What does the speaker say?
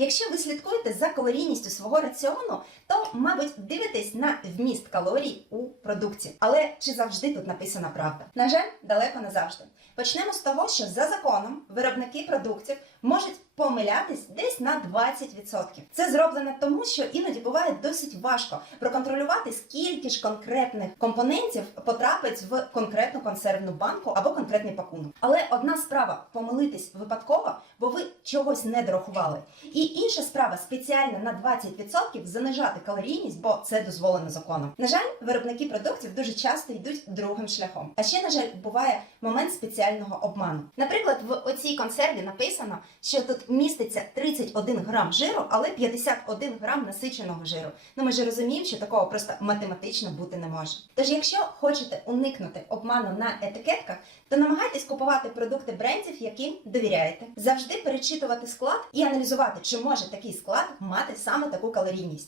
Якщо ви слідкуєте за калорійністю свого раціону, то, мабуть, дивитесь на вміст калорій у продукті. Але чи завжди тут написана правда? На жаль, далеко не завжди. Почнемо з того, що за законом виробники продуктів можуть помилятись десь на 20%. Це зроблено тому, що іноді буває досить важко проконтролювати, скільки ж конкретних компонентів потрапить в конкретну консервну банку або конкретний пакунок. Але одна справа помилитись випадково, бо ви чогось не дорахували. І інша справа спеціально на 20% занижати калорійність, бо це дозволено законом. На жаль, виробники продуктів дуже часто йдуть другим шляхом. А ще, на жаль, буває момент спеціального обману. Наприклад, в оцій консерві написано, що тут міститься 31 грам жиру, але 51 грам насиченого жиру. Ну ми ж розуміємо, що такого просто математично бути не може. Тож, якщо хочете уникнути обману на етикетках, то намагайтесь купувати продукти брендів, яким довіряєте. Завжди перечитувати склад і аналізувати, чи може такий склад мати саме таку калорійність.